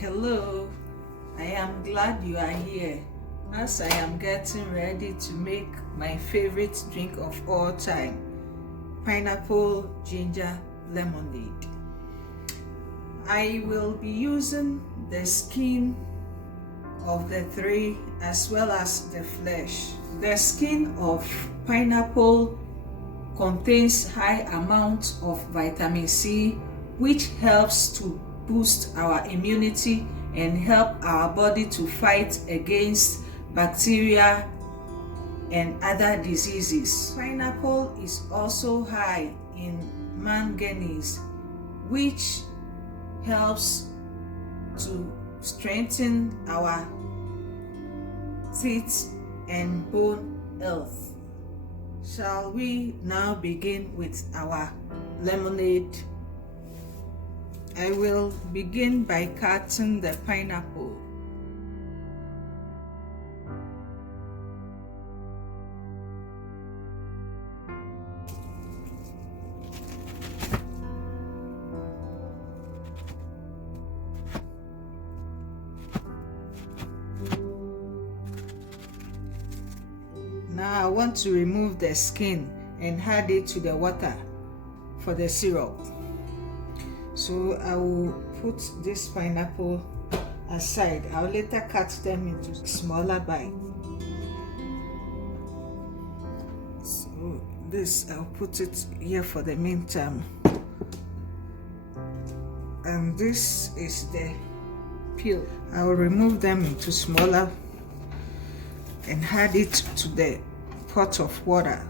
Hello, I am glad you are here as I am getting ready to make my favorite drink of all time, pineapple ginger lemonade. I will be using the skin of the tree as well as the flesh. The skin of pineapple contains high amounts of vitamin C, which helps to boost our immunity and help our body to fight against bacteria and other diseases. Pineapple is also high in manganese, which helps to strengthen our teeth and bone health. Shall we now begin with our lemonade? I will begin by cutting the pineapple. Now I want to remove the skin and add it to the water for the syrup. So I will put this pineapple aside. I'll later cut them into smaller bites. So this, I'll put it here for the meantime. And this is the peel. I will remove them into smaller and add it to the pot of water.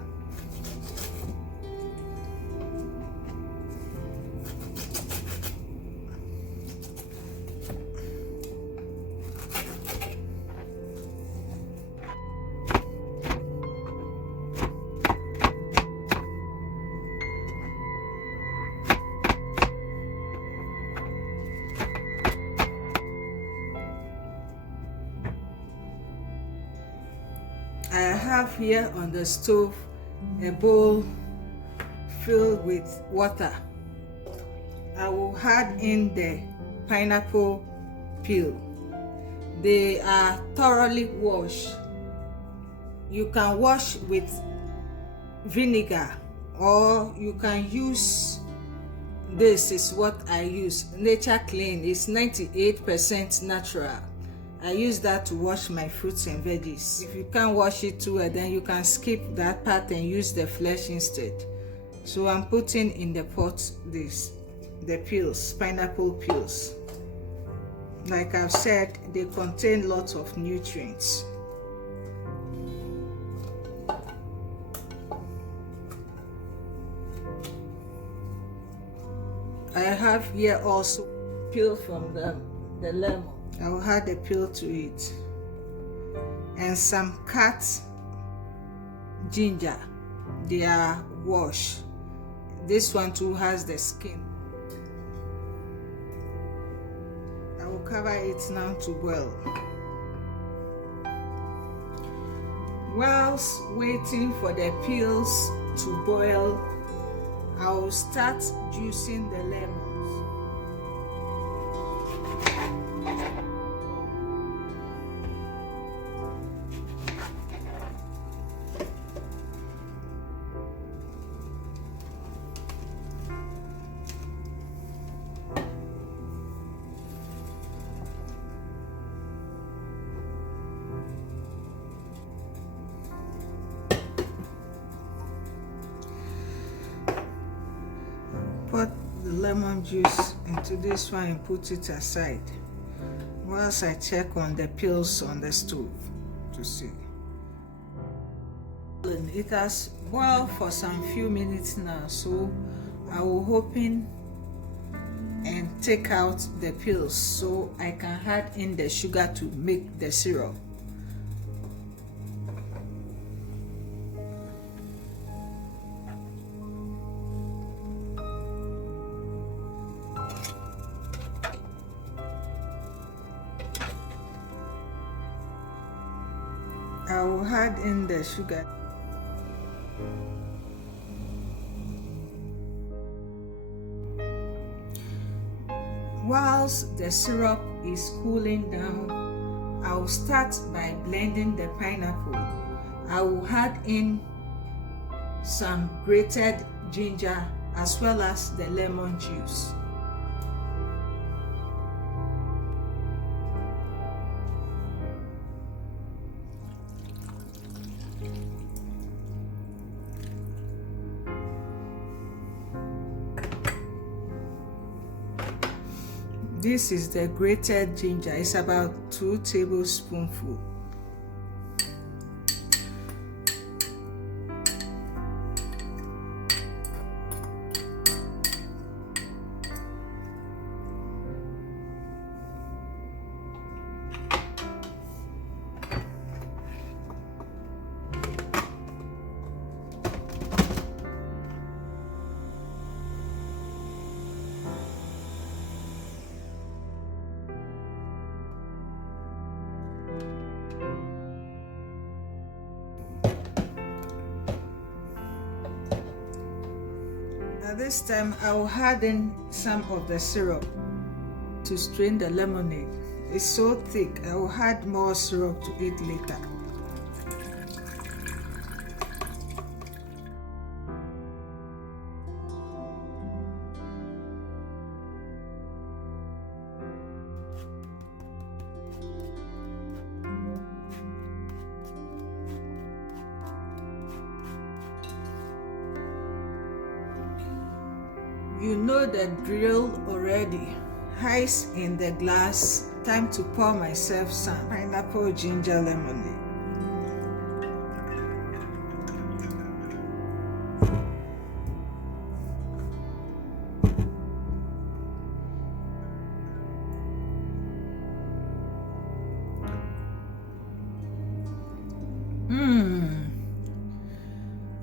I have here on the stove a bowl filled with water. I will add in the pineapple peel. They are thoroughly washed. You can wash with vinegar, or you can use, this is what I use, Nature Clean. It's 98% natural. I use that to wash my fruits and veggies. If you can't wash it too well, then you can skip that part and use the flesh instead. So I'm putting in the pot the peels, pineapple peels. Like I've said, they contain lots of nutrients. I have here also peel from the lemon. I will add the peel to it, and some cut ginger. They are washed. This one too has the skin. I will cover it now to boil. Whilst waiting for the peels to boil, I will start juicing the lemons. Put the lemon juice into this one and put it aside whilst I check on the peels on the stove to see. It has boiled for some few minutes now, so I will open and take out the peels so I can add in the sugar to make the syrup. I will add in the sugar. Whilst the syrup is cooling down, I'll start by blending the pineapple. I will add in some grated ginger as well as the lemon juice. This is the grated ginger. It's about 2 tablespoonfuls. At this time, I will add in some of the syrup to strain the lemonade. It's so thick, I will add more syrup to it later. You know the drill already. Ice in the glass. Time to pour myself some pineapple ginger lemonade.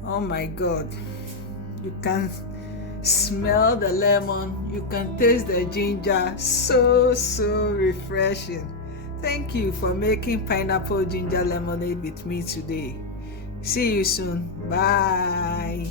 Oh my God. You can smell the lemon, you can taste the ginger. So refreshing. Thank you for making pineapple ginger lemonade with me today. See you soon. Bye.